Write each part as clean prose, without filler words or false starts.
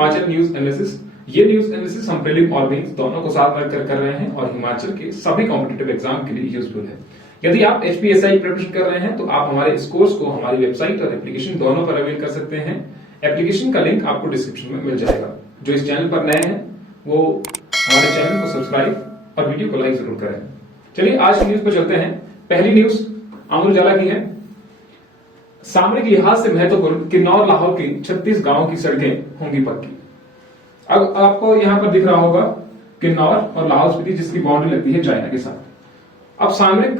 Himachal news analysis. ये news analysis हम prelim और मेंस दोनों को साथ मिलकर कर रहे हैं और हिमाचल के सभी कॉम्पिटिटिव एग्जाम के लिए यूजफुल है। यदि आप HPSI प्रिपरेशन कर रहे हैं तो आप हमारे इस कोर्स को हमारी वेबसाइट और एप्लीकेशन दोनों पर अवेल कर सकते हैं। एप्लीकेशन का लिंक आपको डिस्क्रिप्शन में मिल जाएगा। जो इस चैनल पर नए हैं वो हमारे चैनल को सब्सक्राइब और वीडियो को लाइक जरूर करें। चलिए आज की न्यूज पर चलते हैं। पहली न्यूज अमर उजाला की है। सामरिक लिहाज से महत्वपूर्ण किन्नौर लाहौल की 36 गांवों की सड़कें होंगी पक्की। अब आपको यहां पर दिख रहा होगा किन्नौर और लाहौल स्पीति जिसकी बाउंड्री लगती है चाइना के साथ। अब सामरिक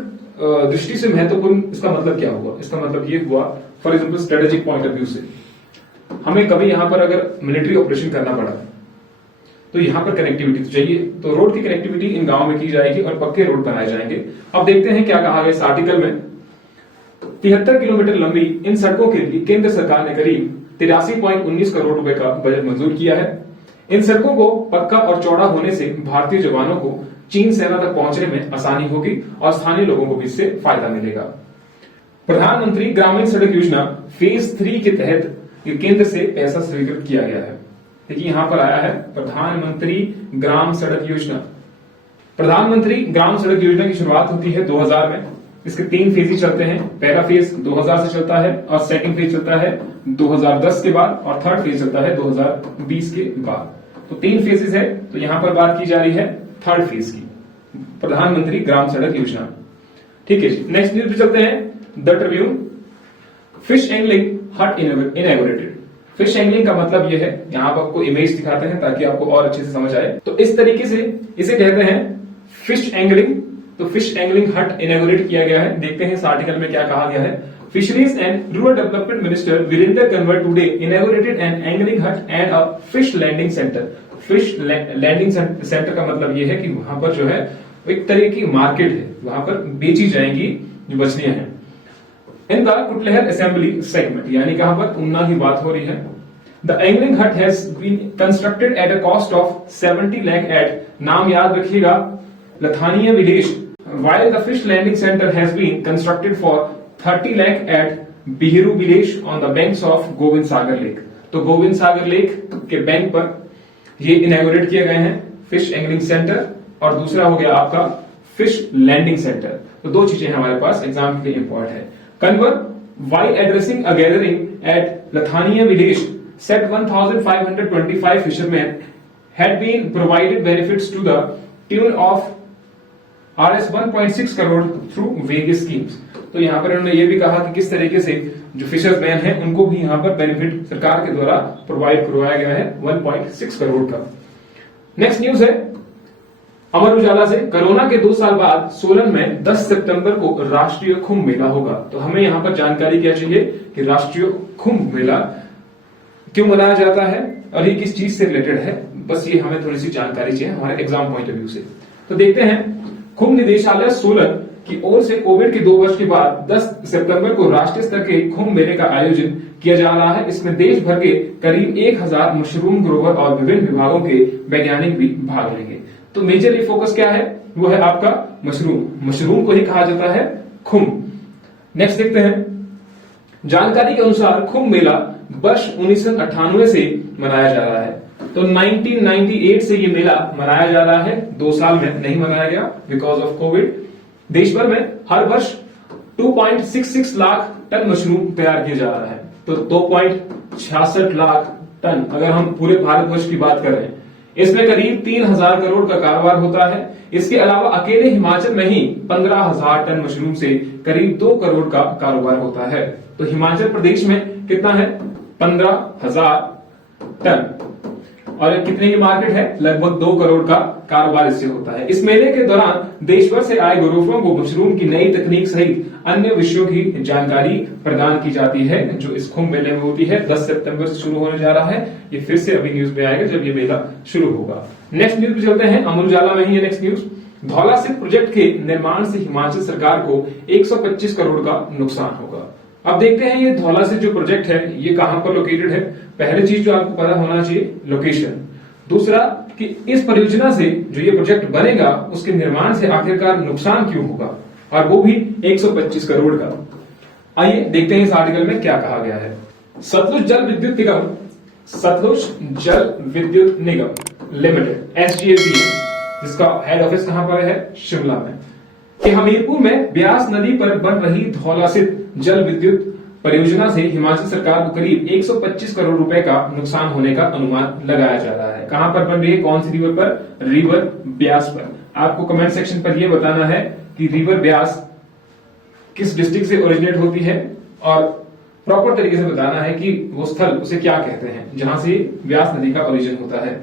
दृष्टि से महत्वपूर्ण इसका मतलब क्या हुआ? इसका मतलब ये हुआ for example strategic point of view से हमें कभी यहां पर अगर मिलिट्री ऑपरेशन करना पड़ा तो यहां पर कनेक्टिविटी तो चाहिए, तो रोड की कनेक्टिविटी इन गांवों में की जाएगी और पक्के रोड बनाए जाएंगे। अब देखते हैं क्या कहा गया इस आर्टिकल में। 73 किलोमीटर लंबी इन सड़कों के लिए केंद्र सरकार ने करीब 83.19 करोड़ रुपए का बजट मंजूर किया है। इन सड़कों को पक्का और चौड़ा होने से भारतीय जवानों को चीन सेना तक पहुंचने में आसानी होगी और स्थानीय लोगों को भी इससे फायदा मिलेगा। प्रधानमंत्री ग्रामीण सड़क योजना फेज 3 के तहत ये केंद्र से पैसा स्वीकृत किया गया है। देखिए यहां पर आया है प्रधानमंत्री ग्राम सड़क योजना। प्रधानमंत्री ग्राम सड़क योजना की शुरुआत होती है 2000 में। इसके 3 फेज चलते हैं। पहला फेज 2000 से चलता है और सेकंड फेज चलता है 2010 के बाद और थर्ड फेज चलता है 2020 के बाद। तो 3 फेजेस है। तो यहां पर बात की जा रही है थर्ड फेज की, प्रधानमंत्री ग्राम सड़क योजना। ठीक है जी, नेक्स्ट न्यूज पे चलते हैं। द ट्रिब्यून, फिश एंगलिंग हट इनॉग्रेटेड। फिश एंगलिंग का मतलब यह है, यहां पर आपको इमेज दिखाते हैं ताकि आपको और अच्छे से समझ आए। तो इस तरीके से इसे कहते हैं फिश एंगलिंग। तो फिश एंगलिंग हट इनॉग्रेट किया गया है। देखते हैं इस आर्टिकल में क्या कहा गया है। Fisheries and rural development minister Virendra Kanwar today inaugurated an angling hut and a fish landing centre. Fish landing centre का मतलब यह है कि वहां पर जो है एक तरह की मार्केट है, वहां पर बेची जाएंगी जो मछलियां हैं। इनका कुटलहर असेंबली सेगमेंट, यानी कहां पर उन्ना की बात हो रही है। The angling hut has been constructed at a cost of 70 lakh at, नाम याद रखिएगा, Lathania village, while the fish landing center has been constructed for 30 lakh at Bihiru village on the banks of Govind Sagar lake. तो गोविंद सागर lake के bank पर ये inaugurate किए गए हैं फिश एंगलिंग सेंटर और दूसरा हो गया आपका फिश लैंडिंग सेंटर। तो 2 चीजें हमारे पास एग्जाम के लिए इंपॉर्टेंट है। Kanwar while addressing a gathering at Lathania village said 1525 fishermen had been provided benefits to the tune of Rs 1.6 crore through various schemes. तो यहां पर उन्होंने ये भी कहा कि किस तरीके से जो फिशरमैन हैं उनको भी यहां पर बेनिफिट सरकार के द्वारा प्रोवाइड करवाया गया है 1.6 करोड़ का। नेक्स्ट न्यूज है अमर उजाला से। कोरोना के 2 साल बाद सोलन में 10 सितंबर को राष्ट्रीय कुंभ मेला होगा। तो हमें यहां पर जानकारी क्या चाहिए कि राष्ट्रीय कुंभ मेला क्यों मनाया जाता है और ये किस चीज से रिलेटेड है, बस ये हमें थोड़ी सी जानकारी चाहिए हमारे एग्जाम पॉइंट ऑफ व्यू से। तो देखते हैं। कुंभ निदेशालय सोलन की ओर से कोविड के 2 वर्ष के बाद 10 सितंबर को राष्ट्रीय स्तर के कुंभ मेले का आयोजन किया जा रहा है। इसमें देश भर के करीब 1000 मशरूम ग्रोवर और विभिन्न विभागों के वैज्ञानिक भी भाग लेंगे। तो मेजरली फोकस क्या है? वो है आपका मशरूम को ही कहा जाता है कुंभ। नेक्स्ट देखते हैं। जानकारी के अनुसार कुंभ मेला वर्ष 1998 से मनाया जा रहा है। तो 1998 से ये मेला मनाया जा रहा है, 2 साल में नहीं मनाया गया बिकॉज ऑफ कोविड। देश भर में हर वर्ष 2.66 लाख टन मशरूम तैयार किया जा रहा है। तो 2.66 लाख टन अगर हम पूरे भारतवर्ष की बात करें, इसमें करीब 3000 करोड़ का कारोबार होता है। इसके अलावा अकेले हिमाचल में ही 15000 टन मशरूम से करीब 2 करोड़ का कारोबार होता है। तो हिमाचल प्रदेश में कितना है? 15000 टन और कितने की मार्केट है? लगभग 2 करोड़ का कारोबार इससे होता है। इस मेले के दौरान देश भर से आए ग्रोवरों को मशरूम की नई तकनीक सहित अन्य विषयों की जानकारी प्रदान की जाती है जो इस कुंभ मेले में होती है। 10 सितंबर से शुरू होने जा रहा है। ये फिर से अभी न्यूज में आएगा जब ये मेला शुरू होगा। नेक्स्ट न्यूज पे चलते हैं। अमर उजाला में ही है नेक्स्ट न्यूज। धौलासिर प्रोजेक्ट के निर्माण से हिमाचल सरकार को 125 करोड़ का नुकसान होगा। अब देखते हैं ये धौलासिर जो प्रोजेक्ट है ये कहां पर लोकेटेड है। पहली चीज जो आपको पता होना चाहिए लोकेशन, दूसरा कि इस परियोजना से जो ये प्रोजेक्ट बनेगा उसके निर्माण से आखिरकार नुकसान क्यों होगा, और वो भी 125 करोड़ का। आइए देखते हैं इस आर्टिकल में क्या कहा गया है। सतलुज जल विद्युत निगम सतलुज जल विद्युत निगम लिमिटेड SJVN, जिसका हेड ऑफिस कहां पर है? शिमला में। कि हमीरपुर में ब्यास नदी पर बन रही धौलासित जल विद्युत परियोजना से हिमाचल सरकार को करीब 125 करोड़ रुपए का नुकसान होने का अनुमान लगाया जा रहा है। कहां पर बन रही है? कौन सी रिवर पर? रिवर ब्यास पर। आपको कमेंट सेक्शन पर यह बताना है कि रिवर ब्यास किस डिस्ट्रिक्ट से ओरिजिनेट होती है और प्रॉपर तरीके से बताना है कि वो स्थल उसे क्या कहते हैं जहां से ब्यास नदी का ओरिजिन होता है।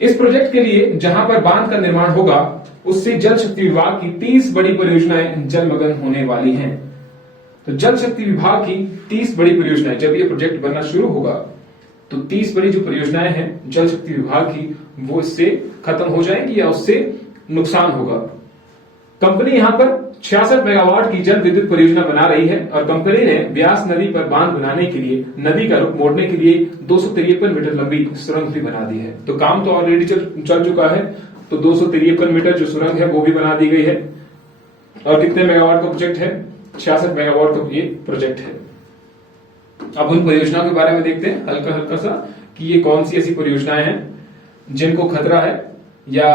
इस प्रोजेक्ट के लिए जहां पर बांध का निर्माण होगा उससे जल शक्ति विभाग की 30 बड़ी परियोजनाएं जलमग्न होने वाली हैं। तो जल शक्ति विभाग की 30 बड़ी परियोजनाएं, जब ये प्रोजेक्ट बनना शुरू होगा तो 30 बड़ी जो परियोजनाएं हैं जल शक्ति विभाग की, वो इससे खत्म हो जाएंगी या उससे नुकसान होगा। कंपनी यहां पर 66 मेगावाट की जल विद्युत परियोजना बना रही है और कंपनी ने ब्यास नदी पर बांध बनाने के लिए नदी का रुख मोड़ने के लिए 253 मीटर लंबी सुरंग भी बना दी है। तो काम तो ऑलरेडी चल चुका है। तो 253 मीटर जो सुरंग है वो भी बना दी गई है। और कितने मेगावाट का प्रोजेक्ट है? 66 मेगावाट का ये प्रोजेक्ट है। अब उन परियोजनाओं के बारे में देखते हैं हल्का हल्का सा कि ये कौन सी ऐसी परियोजनाएं हैं जिनको खतरा है या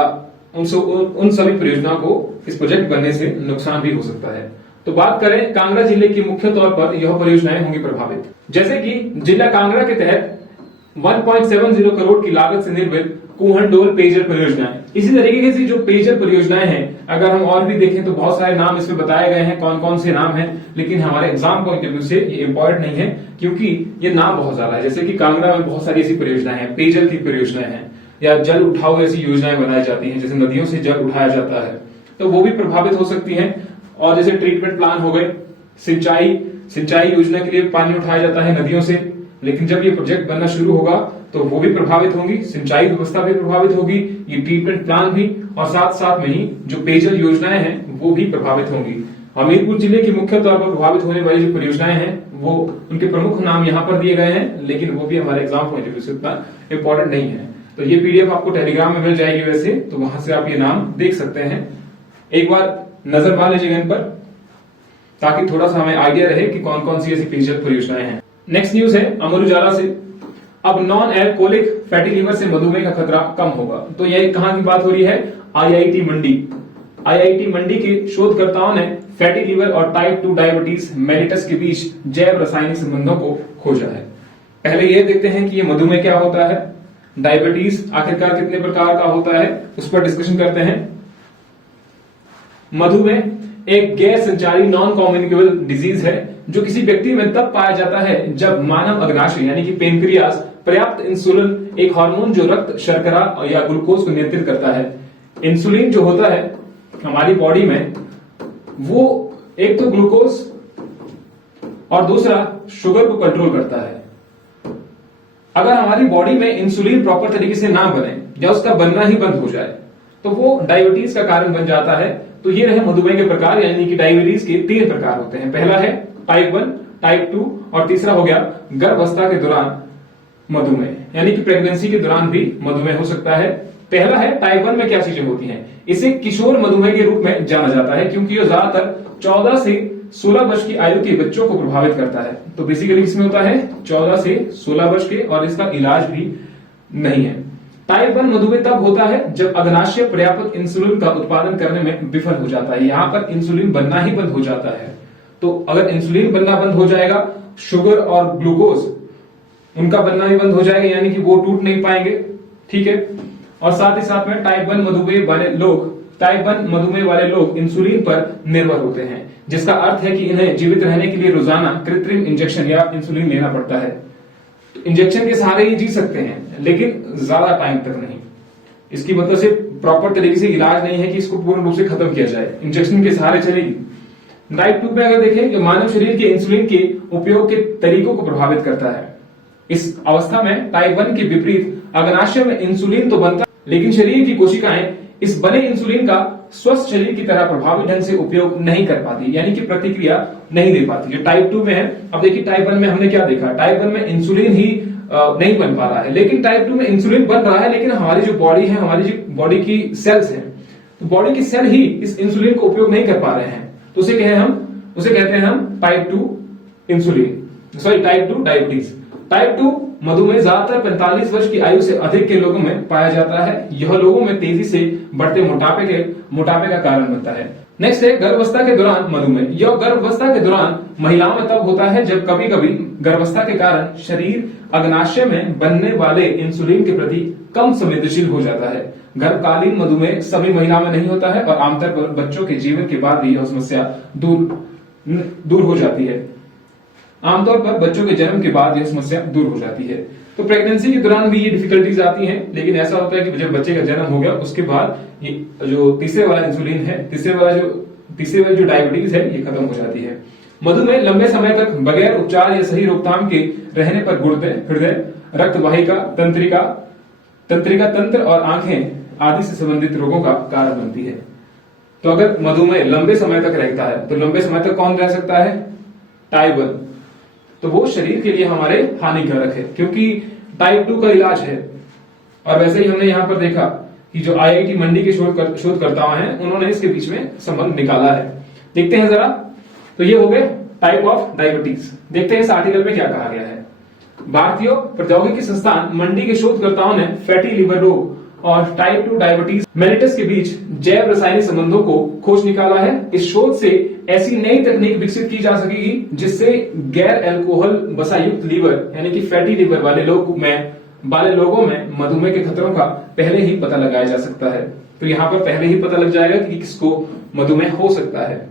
उन सभी परियोजनाओं को इस प्रोजेक्ट बनने से नुकसान भी हो सकता है। तो बात करें कांगड़ा जिले की, मुख्य तौर पर यह परियोजनाएं होंगी प्रभावित। जैसे कि जिला कांगड़ा के तहत 1.70 करोड़ की लागत से निर्मित कुहनडोल पेयजल परियोजनाएं। इसी तरीके से जो पेयजल परियोजनाएं हैं, अगर हम और भी देखें तो बहुत सारे नाम इसमें बताए गए हैं, कौन कौन से नाम हैं, लेकिन हमारे एग्जाम पॉइंट ऑफ व्यू से ये इंपॉर्टेंट नहीं है क्योंकि ये नाम बहुत ज्यादा है। जैसे कि कांगड़ा में बहुत सारी ऐसी परियोजनाएं हैं, पेयजल की परियोजनाएं हैं या जल उठाओ ऐसी योजनाएं बनाई जाती हैं, जैसे नदियों से जल उठाया जाता है, तो वो भी प्रभावित हो सकती हैं। और जैसे ट्रीटमेंट प्लान हो गए, सिंचाई योजना के लिए पानी उठाया जाता है नदियों से, लेकिन जब ये प्रोजेक्ट बनना शुरू होगा तो वो भी प्रभावित होंगी, सिंचाई व्यवस्था भी प्रभावित होगी, ये ट्रीटमेंट प्लान भी, और साथ साथ में ही जो पेयजल योजनाएं हैं वो भी प्रभावित होंगी। हमीरपुर जिले की मुख्य तौर पर प्रभावित होने वाली जो परियोजनाएं हैं वो उनके प्रमुख नाम यहाँ पर दिए गए हैं, लेकिन वो भी हमारे एग्जाम पॉइंट ऑफ व्यू से उतना इंपॉर्टेंट नहीं है। तो ये PDF आपको टेलीग्राम में मिल जाएगी वैसे, तो वहां से आप ये नाम देख सकते हैं। एक बार नजर मार लीजिएगा इन पर ताकि थोड़ा सा हमें आइडिया रहे कि कौन कौन सी ऐसी पेयजल परियोजनाएं हैं। नेक्स्ट न्यूज है अमर उजाला से, अब नॉन एल्कोहलिक फैटी लिवर से मधुमेह का खतरा कम होगा। तो यह कहां की बात हो रही है? IIT मंडी के शोधकर्ताओं ने फैटी लिवर और टाइप 2 डायबिटीज मेलिटस के बीच जैव रासायनिक संबंधों को खोजा है। पहले यह देखते हैं कि ये मधुमेह क्या होता है, डायबिटीज आखिरकार कितने प्रकार का होता है, उस पर डिस्कशन करते हैं। मधुमेह एक गैर संचारी नॉन कम्युनिकेबल डिजीज है जो किसी व्यक्ति में तब पाया जाता है जब मानव अग्नाशय यानी कि पेनक्रियास पर्याप्त इंसुलिन, एक हार्मोन जो रक्त शर्करा या ग्लूकोज को नियंत्रित करता है। इंसुलिन जो होता है हमारी बॉडी में, वो एक तो ग्लूकोज और दूसरा शुगर को कंट्रोल करता है। अगर हमारी बॉडी में इंसुलिन प्रॉपर तरीके से ना बने या उसका बनना ही बंद हो जाए तो वो डायबिटीज का कारण बन जाता है। तो ये रहे मधुमेह के प्रकार, यानी कि डायबिटीज के 3 प्रकार होते हैं। पहला है टाइप 1, टाइप 2 और तीसरा हो गया गर्भावस्था के दौरान मधुमेह, यानी कि प्रेगनेंसी के दौरान भी मधुमेह हो सकता है। पहला है टाइप 1 में क्या चीजें होती हैं, इसे किशोर मधुमेह के रूप में जाना जाता है क्योंकि ये ज्यादातर 14 से 16 वर्ष की आयु के बच्चों को प्रभावित करता है। तो बेसिकली इसमें होता है 14 से 16 वर्ष के, और इसका इलाज भी नहीं है। टाइप 1 मधुमेह तब होता है जब अग्नाशय पर्याप्त इंसुलिन का उत्पादन करने में विफल हो जाता है। यहां पर इंसुलिन बनना ही बंद हो जाता है। तो अगर इंसुलिन बनना बंद हो जाएगा, शुगर और ग्लूकोज उनका बनना भी बंद हो जाएगा, यानी कि वो टूट नहीं पाएंगे। ठीक है। और साथ ही साथ में टाइप 1 मधुमेह वाले लोग इंसुलिन पर निर्भर होते हैं, जिसका अर्थ है कि इन्हें जीवित रहने के लिए रोजाना कृत्रिम इंजेक्शन या इंसुलिन लेना पड़ता है। तो इंजेक्शन के सहारे ही जी सकते हैं, लेकिन ज्यादा टाइम तक नहीं। इसकी मतलब से प्रॉपर तरीके से इलाज नहीं है कि इसको पूर्ण रूप से खत्म किया जाए, इंजेक्शन के सहारे चलेगी। टाइप 2 में अगर देखें, जो मानव शरीर के इंसुलिन के उपयोग के तरीकों को प्रभावित करता है। इस अवस्था में टाइप 1 के विपरीत अग्नाशय में इंसुलिन तो बनता, लेकिन शरीर की कोशिकाएं इस बने इंसुलिन का स्वस्थ शरीर की तरह प्रभावी ढंग से उपयोग नहीं कर पाती, यानी कि प्रतिक्रिया नहीं दे पाती। जो टाइप 2 में है, अब देखिए टाइप 1 में हमने क्या देखा, टाइप 1 में इंसुलिन ही नहीं बन पा रहा है, लेकिन टाइप 2 में इंसुलिन बन रहा है, लेकिन हमारी जो बॉडी है, हमारी जो बॉडी की सेल्स हैं, तो बॉडी की सेल ही इस इंसुलिन को उपयोग नहीं कर पा रहे हैं। तो उसे कहते हैं हम type 2 insulin, type 2 diabetes. Type 2 मधुमेह ज्यादातर 45 वर्ष की आयु से अधिक के लोगों में पाया जाता है। यह लोगों में तेजी से बढ़ते मोटापे का कारण बनता है। नेक्स्ट है गर्भावस्था के दौरान मधुमेह। यह गर्भावस्था के दौरान महिलाओं में तब होता है जब कभी कभी गर्भावस्था के कारण शरीर अग्नाशय में बनने वाले इंसुलिन के प्रति कम संवेदनशील हो जाता है। गर्भकालीन मधुमेह सभी महिलाओं में नहीं होता है और आमतौर पर बच्चों के जीवन के बाद भी यह समस्या दूर हो जाती है। आमतौर पर बच्चों के जन्म के बाद यह समस्या दूर हो जाती है। तो प्रेगनेंसी के दौरान भी ये डिफिकल्टीज आती हैं, लेकिन ऐसा होता है कि जब बच्चे का जन्म हो गया उसके बाद ये जो तीसरे वाला इंसुलिन है, तीसरे वाली जो डायबिटीज है, ये खत्म हो जाती है। मधुमेह लंबे समय तक बगैर उपचार या सही रोकथाम के रहने पर गुर्दे, हृदय, रक्त वाहिका तंत्रिका तंत्र और आंखें आदि से संबंधित रोगों का कारण बनती है। तो अगर मधुमेह लंबे समय तक रहता है तो लंबे समय तक कौन रह सकता है? टाइप 1। तो वो शरीर के लिए हमारे हानिकारक है क्योंकि टाइप 2 का इलाज है। और वैसे ही हमने यहां पर देखा कि जो IIT मंडी के शोधकर्ता हैं उन्होंने इसके बीच में संबंध निकाला है। देखते हैं जरा। तो ये हो गए टाइप ऑफ डायबिटीज। देखते हैं इस आर्टिकल में क्या कहा गया है। भारतीय प्रौद्योगिकी संस्थान मंडी के शोधकर्ताओं ने फैटी लिवर रोग और टाइप 2 डायबिटीज मेलिटस के बीच जैव रासायनिक संबंधों को खोज निकाला है। इस शोध से ऐसी नई तकनीक विकसित की जा सकेगी जिससे गैर अल्कोहल वसा युक्त लीवर यानी कि फैटी लिवर वाले लोगों में मधुमेह के खतरों का पहले ही पता लगाया जा सकता है। तो यहाँ पर पहले ही पता लग जाएगा कि किसको मधुमेह हो सकता है।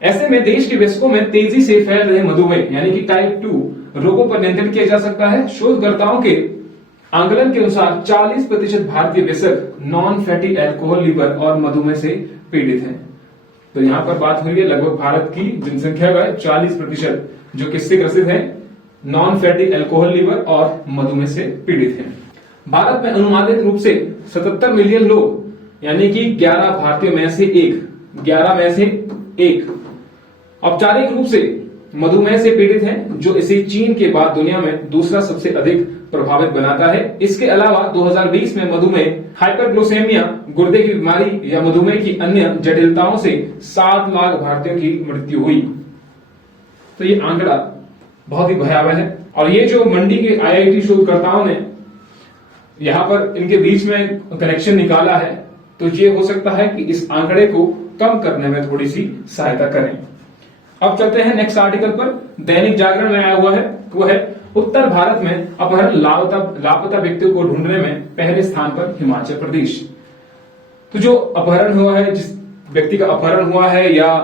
ऐसे में देश के वयस्कों में तेजी से फैल रहे मधुमेह यानी कि टाइप 2 रोगों पर नियंत्रण किया जा सकता है। शोधकर्ताओं के आंकलन के अनुसार 40% भारतीय वयस्क नॉन फैटी अल्कोहल लिवर और मधुमेह से पीड़ित हैं। तो यहाँ पर बात हुई है लगभग भारत की जनसंख्या का 40% जो किससे ग्रसित है? नॉन फैटी अल्कोहल लिवर और मधुमेह से पीड़ित हैं। भारत में अनुमानित रूप से 77 मिलियन लोग यानी कि 11 भारतीयों में से एक औपचारिक रूप से मधुमेह से पीड़ित हैं, जो इसे चीन के बाद दुनिया में दूसरा सबसे अधिक प्रभावित बनाता है। इसके अलावा 2020 में मधुमेह, हाइपरग्लाइसेमिया, गुर्दे की बीमारी या मधुमेह की अन्य जटिलताओं से 7 लाख भारतीयों की मृत्यु हुई। तो ये आंकड़ा बहुत ही भयावह है। और ये जो मंडी के IIT शोधकर्ताओं ने यहां पर इनके बीच में कनेक्शन निकाला है, तो ये हो सकता है कि इस आंकड़े को कम करने में थोड़ी सी सहायता करें। अब चलते हैं नेक्स्ट आर्टिकल पर। दैनिक जागरण में आया हुआ है, वो है उत्तर भारत में अपहरण लापता व्यक्तियों को ढूंढने में पहले स्थान पर हिमाचल प्रदेश। तो जो अपहरण हुआ है, जिस व्यक्ति का अपहरण हुआ है या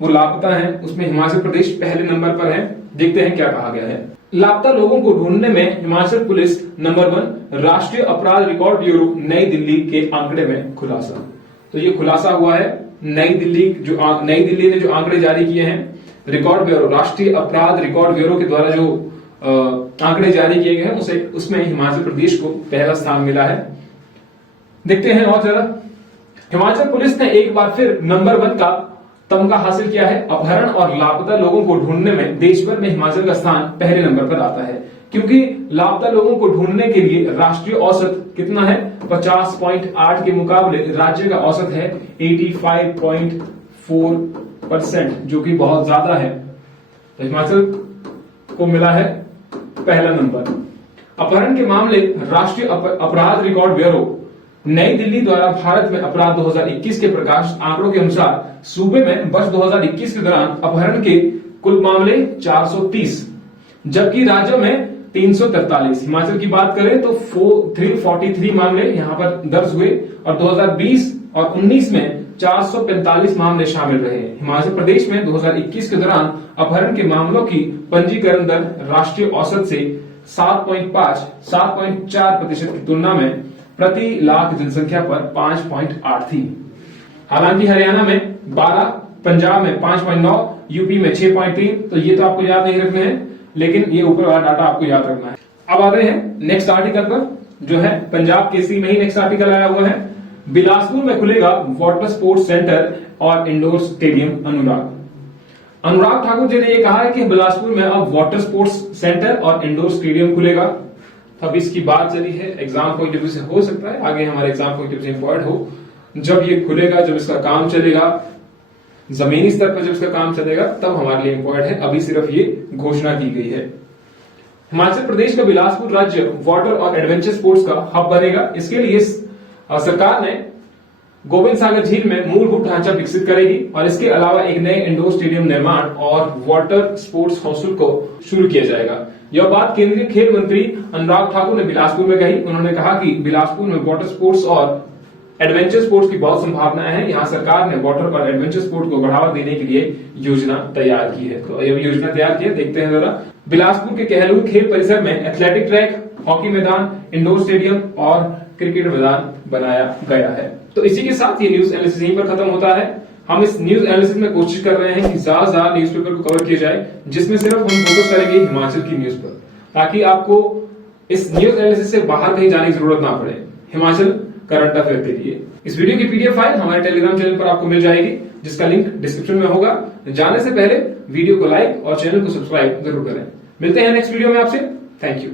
वो लापता है, उसमें हिमाचल प्रदेश पहले नंबर पर है। देखते हैं क्या कहा गया है। लापता लोगों को ढूंढने में हिमाचल पुलिस नंबर 1। राष्ट्रीय अपराध रिकॉर्ड ब्यूरो नई दिल्ली के आंकड़े में खुलासा। तो ये खुलासा हुआ है नई दिल्ली ने जो आंकड़े जारी किए हैं, रिकॉर्ड ब्यूरो, राष्ट्रीय अपराध रिकॉर्ड ब्यूरो के द्वारा जो आंकड़े जारी किए गए हैं उसमें हिमाचल प्रदेश को पहला स्थान मिला है। देखते हैं और जरा। हिमाचल पुलिस ने एक बार फिर नंबर 1 का तमगा हासिल किया है। अपहरण और लापता लोगों को ढूंढने में देश भर में हिमाचल का स्थान पहले नंबर पर आता है, क्योंकि लापता लोगों को ढूंढने के लिए राष्ट्रीय औसत कितना है? 50.8 के मुकाबले राज्य का औसत है 85.4%, जो कि बहुत ज्यादा है। तो हिमाचल को मिला है पहला नंबर। अपहरण के मामले राष्ट्रीय अपराध रिकॉर्ड ब्यूरो नई दिल्ली द्वारा भारत में अपराध 2021 के प्रकाशित आंकड़ों के अनुसार सूबे में वर्ष 2021 के दौरान अपहरण के कुल मामले 430, जबकि राज्यों में 343। हिमाचल की बात करें तो 343 मामले यहां पर दर्ज हुए और 2020 और 19 में 445 मामले शामिल रहे। हिमाचल प्रदेश में 2021 के दौरान अपहरण के मामलों की पंजीकरण दर राष्ट्रीय औसत से 7.4% की तुलना में प्रति लाख जनसंख्या पर 5.8 थी। हालांकि हरियाणा में 12, पंजाब में 5.9, यूपी में 6.3। तो ये तो आपको याद नहीं रखने हैं, लेकिन ये ऊपर वाला डाटा आपको याद रखना है। अब आते हैं नेक्स्ट आर्टिकल पर, जो है पंजाब केसरी में ही नेक्स्ट आर्टिकल आया हुआ है। बिलासपुर में खुलेगा वाटर स्पोर्ट्स सेंटर और इंडोर स्टेडियम। अनुराग ठाकुर जी ने यह कहा है कि बिलासपुर में अब वाटर स्पोर्ट्स सेंटर और इंडोर स्टेडियम खुलेगा। अब इसकी बात चली है, एग्जाम पॉइंट ऑफ व्यू से हो सकता है आगे हमारे एग्जाम पॉइंट ऑफ व्यू से इंपॉर्टेंट हो, जब ये खुलेगा, जब इसका काम चलेगा, जमीनी स्तर पर जब इसका काम चलेगा, तब हमारे लिए इंपॉर्टेंट है। अभी सिर्फ ये घोषणा की गई है। हिमाचल प्रदेश का बिलासपुर राज्य वाटर और एडवेंचर स्पोर्ट्स का हब बनेगा। इसके लिए सरकार ने गोविंद सागर झील में मूलभूत ढांचा विकसित करेगी और इसके अलावा एक नए इंडोर स्टेडियम निर्माण और वाटर स्पोर्ट्स हॉस्टल को शुरू किया जाएगा। यह बात केंद्रीय खेल मंत्री अनुराग ठाकुर ने बिलासपुर में कही। उन्होंने कहा कि बिलासपुर में वाटर स्पोर्ट्स और एडवेंचर स्पोर्ट्स की बहुत संभावनाएं हैं। यहाँ सरकार ने वाटर और एडवेंचर स्पोर्ट को बढ़ावा देने के लिए योजना तैयार की है। तो ये योजना तैयार की है, देखते हैं जरा। बिलासपुर के कहलूर खेल परिसर में एथलेटिक ट्रैक, हॉकी मैदान, इंडोर स्टेडियम और क्रिकेट मैदान बनाया गया है। तो इसी के साथ ये न्यूज एनालिसिस यहीं पर खत्म होता है। हम इस न्यूज एनालिसिस में कोशिश कर रहे हैं कि ज्यादा से ज्यादा न्यूज़पेपर को कवर किया जाए, जिसमें सिर्फ हम फोकस करेंगे हिमाचल की न्यूज पर, ताकि आपको इस न्यूज एनालिसिस से बाहर कहीं जाने की जरूरत ना पड़े हिमाचल करंट अफेयर के लिए। इस वीडियो की पीडीएफ फाइल हमारे टेलीग्राम चैनल पर आपको मिल जाएगी, जिसका लिंक डिस्क्रिप्शन में होगा। जाने से पहले वीडियो को लाइक और चैनल को सब्सक्राइब जरूर करें। मिलते हैं नेक्स्ट वीडियो में आपसे। Thank you.